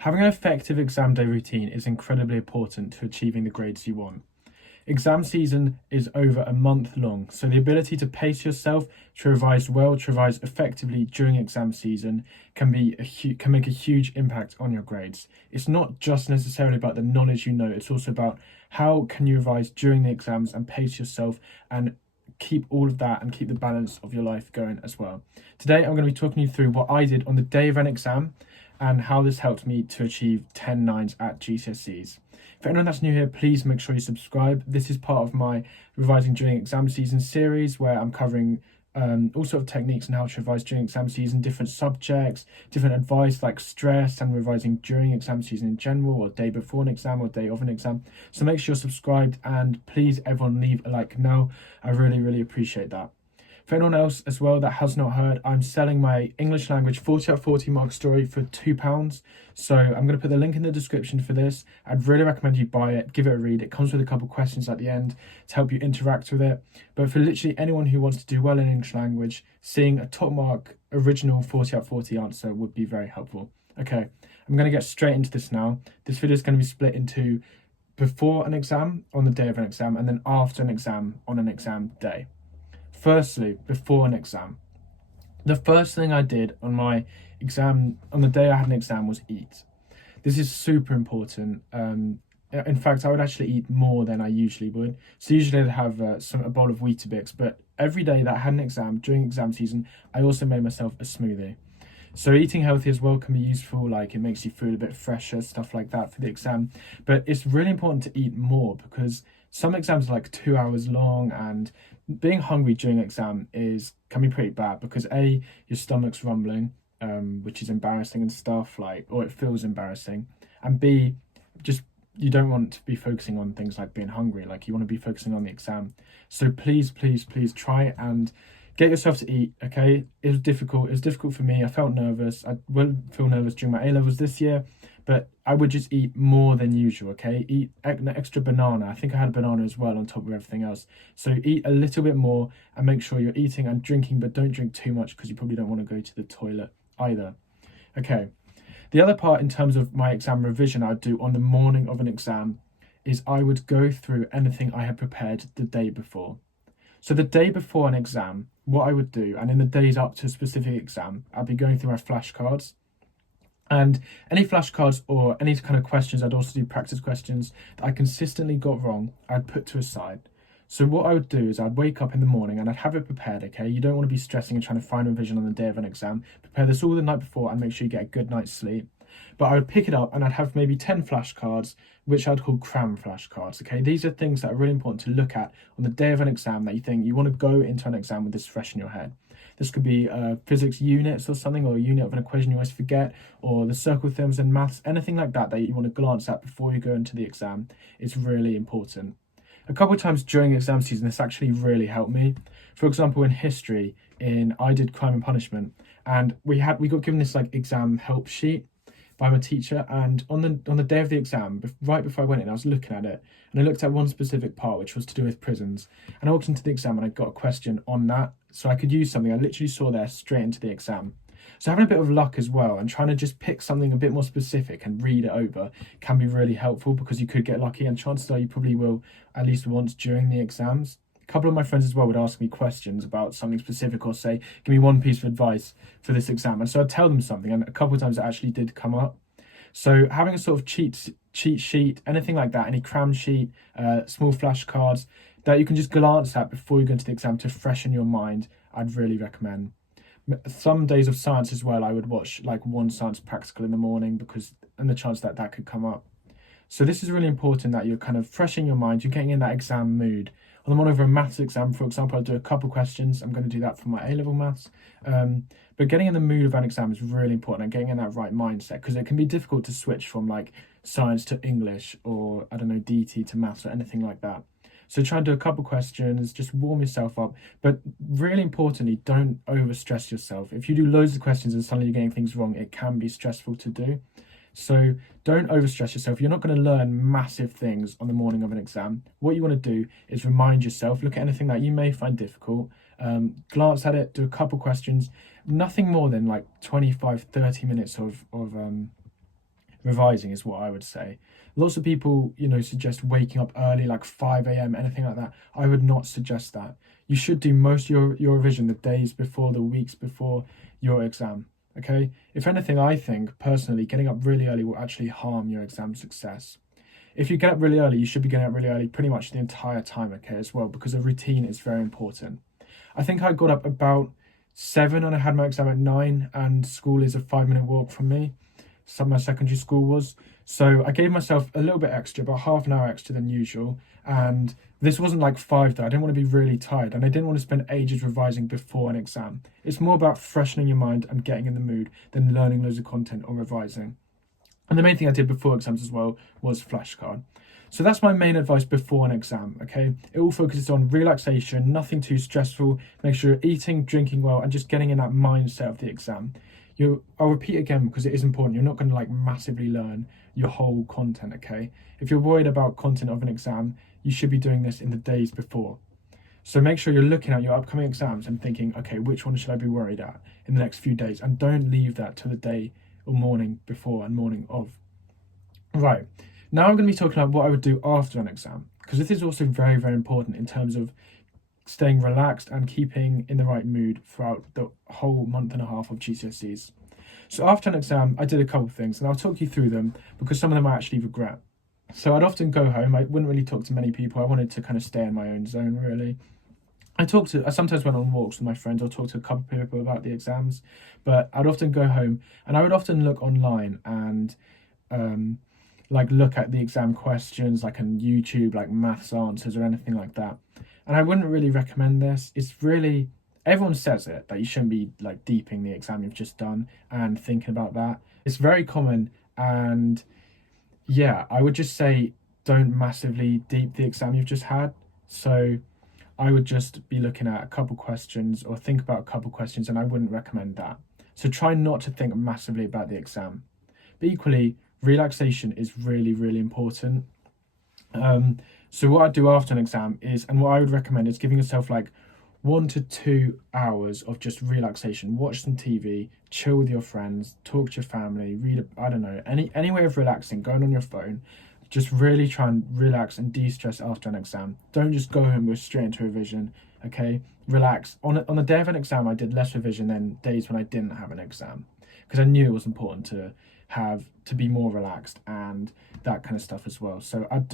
Having an effective exam day routine is incredibly important to achieving the grades you want. Exam season is over a month long, so the ability to pace yourself, to revise well, to revise effectively during exam season can make a huge impact on your grades. It's not just necessarily about the knowledge you know, it's also about how can you revise during the exams and pace yourself and keep all of that and keep the balance of your life going as well. Today I'm going to be talking you through what I did on the day of an exam and how this helped me to achieve 10 nines at GCSEs. For anyone that's new here, please make sure you subscribe. This is part of my Revising During Exam Season series where I'm covering all sort of techniques and how to revise during exam season, different subjects, different advice like stress and revising during exam season in general, or day before an exam or day of an exam. So make sure you're subscribed and please everyone leave a like now. I really appreciate that. For anyone else as well that has not heard, I'm selling my English language 40 out of 40 mark story for £2. So I'm going to put the link in the description for this. I'd really recommend you buy it, give it a read. It comes with a couple of questions at the end to help you interact with it. But for literally anyone who wants to do well in English language, seeing a top mark original 40 out of 40 answer would be very helpful. Okay, I'm going to get straight into this now. This video is going to be split into before an exam, on the day of an exam, and then after an exam, on an exam day. Firstly, before an exam, the first thing I did on my exam, on the day I had an exam, was eat. This is super important. In fact, I would actually eat more than I usually would. So usually I'd have a bowl of Weetabix, but every day that I had an exam, during exam season, I also made myself a smoothie. So eating healthy as well can be useful, like it makes you feel a bit fresher, stuff like that for the exam. But it's really important to eat more because some exams are like 2 hours long, and being hungry during an exam can be pretty bad because A, your stomach's rumbling, which is embarrassing and stuff, or it feels embarrassing. And B, just you don't want to be focusing on things like being hungry, like you want to be focusing on the exam. So please try and get yourself to eat, okay? It was difficult for me. I felt nervous. I will feel nervous during my A-levels this year, but I would just eat more than usual, okay? Eat an extra banana. I think I had a banana as well on top of everything else. So eat a little bit more and make sure you're eating and drinking, but don't drink too much because you probably don't want to go to the toilet either. Okay. The other part in terms of my exam revision I'd do on the morning of an exam is I would go through anything I had prepared the day before. So the day before an exam, what I would do, and in the days up to a specific exam, I'd be going through my flashcards. And any flashcards or any kind of questions, I'd also do practice questions that I consistently got wrong, I'd put to a side. So what I would do is I'd wake up in the morning and I'd have it prepared, okay? You don't want to be stressing and trying to find revision on the day of an exam. Prepare this all the night before and make sure you get a good night's sleep. But I would pick it up and I'd have maybe 10 flashcards, which I'd call cram flashcards, okay? These are things that are really important to look at on the day of an exam that you think you want to go into an exam with this fresh in your head. This could be physics units or something, or a unit of an equation you always forget, or the circle theorems in maths, anything like that that you want to glance at before you go into the exam. It's really important. A couple of times during exam season, this actually really helped me. For example, in history, I did crime and punishment, and we got given this like exam help sheet by my teacher, and on the day of the exam, right before I went in, I was looking at it, and I looked at one specific part, which was to do with prisons, and I walked into the exam and I got a question on that, so I could use something I literally saw there straight into the exam. So having a bit of luck as well and trying to just pick something a bit more specific and read it over can be really helpful because you could get lucky, and chances are you probably will at least once during the exams. A couple of my friends as well would ask me questions about something specific or say, give me one piece of advice for this exam. And so I'd tell them something, and a couple of times it actually did come up. So having a sort of cheat sheet, anything like that, any cram sheet, small flashcards that you can just glance at before you go into the exam to freshen your mind, I'd really recommend. Some days of science as well, I would watch like one science practical in the morning and the chance that that could come up. So this is really important that you're kind of fresh in your mind, you're getting in that exam mood. On the morning of a maths exam, for example, I'll do a couple questions. I'm going to do that for my A-level maths. But getting in the mood of an exam is really important, and getting in that right mindset, because it can be difficult to switch from like science to English, or I don't know, DT to maths or anything like that. So try and do a couple questions, just warm yourself up. But really importantly, don't overstress yourself. If you do loads of questions and suddenly you're getting things wrong, it can be stressful to do. So don't overstress yourself. You're not going to learn massive things on the morning of an exam. What you want to do is remind yourself, look at anything that you may find difficult, glance at it, do a couple questions, nothing more than like 25, 30 minutes of revising is what I would say. Lots of people, suggest waking up early, like 5 a.m., anything like that. I would not suggest that. You should do most of your revision the days before, the weeks before your exam. Okay? If anything, I think personally getting up really early will actually harm your exam success. If you get up really early, you should be getting up really early pretty much the entire time, okay, as well, because a routine is very important. I think I got up about 7 and I had my exam at 9, and school is a 5-minute walk from me. So my secondary school was. So I gave myself a little bit extra, about half an hour extra than usual. And this wasn't like 5 though. I didn't want to be really tired, and I didn't want to spend ages revising before an exam. It's more about freshening your mind and getting in the mood than learning loads of content or revising. And the main thing I did before exams as well was flashcard. So that's my main advice before an exam, okay? It all focuses on relaxation, nothing too stressful. Make sure you're eating, drinking well, and just getting in that mindset of the exam. I'll repeat again because it is important. You're not going to like massively learn your whole content, okay? If you're worried about content of an exam, you should be doing this in the days before. So make sure you're looking at your upcoming exams and thinking, okay, which one should I be worried at in the next few days? And don't leave that to the day or morning before and morning of. Right, now I'm going to be talking about what I would do after an exam, because this is also very, very important in terms of staying relaxed and keeping in the right mood throughout the whole month and a half of GCSEs. So after an exam, I did a couple of things, and I'll talk you through them because some of them I actually regret. So I'd often go home. I wouldn't really talk to many people. I wanted to kind of stay in my own zone, really. I sometimes went on walks with my friends. I'll talk to a couple of people about the exams, but I'd often go home and I would often look online and look at the exam questions, like on YouTube, like maths answers or anything like that. And I wouldn't really recommend this. It's really, everyone says it, that you shouldn't be like deeping the exam you've just done and thinking about that. It's very common, and yeah, I would just say don't massively deep the exam you've just had. So I would just be looking at a couple questions or think about a couple questions, and I wouldn't recommend that. So try not to think massively about the exam. But equally, relaxation is really, really important. So what I'd do after an exam is, and what I would recommend is giving yourself like 1 to 2 hours of just relaxation. Watch some TV, chill with your friends, talk to your family, read, I don't know, any way of relaxing, going on your phone. Just really try and relax and de-stress after an exam. Don't just go home and go straight into revision, okay? Relax. On the day of an exam, I did less revision than days when I didn't have an exam, because I knew it was important to be more relaxed and that kind of stuff as well. So I'd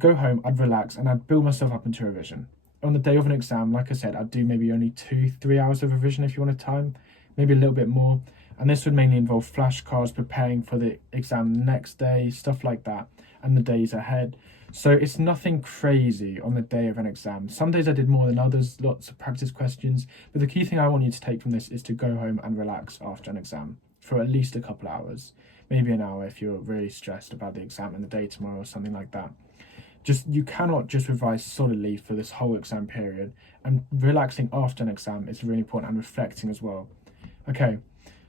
go home, I'd relax, and I'd build myself up into revision. On the day of an exam, like I said, I'd do maybe only 2-3 hours of revision if you wanted time, maybe a little bit more. And this would mainly involve flashcards, preparing for the exam the next day, stuff like that, and the days ahead. So it's nothing crazy on the day of an exam. Some days I did more than others, lots of practice questions. But the key thing I want you to take from this is to go home and relax after an exam for at least a couple hours, maybe an hour if you're really stressed about the exam and the day tomorrow or something like that. You cannot just revise solidly for this whole exam period, and relaxing after an exam is really important, and reflecting as well. Okay,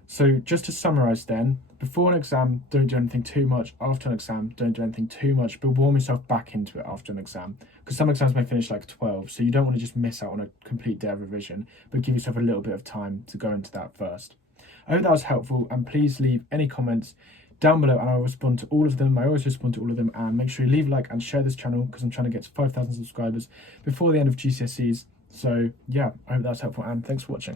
so just to summarize then, before an exam, don't do anything too much. After an exam, don't do anything too much, but warm yourself back into it after an exam, because some exams may finish like 12, so you don't want to just miss out on a complete day of revision, but give yourself a little bit of time to go into that first. I hope that was helpful, and please leave any comments down below and I'll respond to all of them. I always respond to all of them, and make sure you leave a like and share this channel because I'm trying to get to 5,000 subscribers before the end of GCSEs. So yeah, I hope that's helpful, and thanks for watching.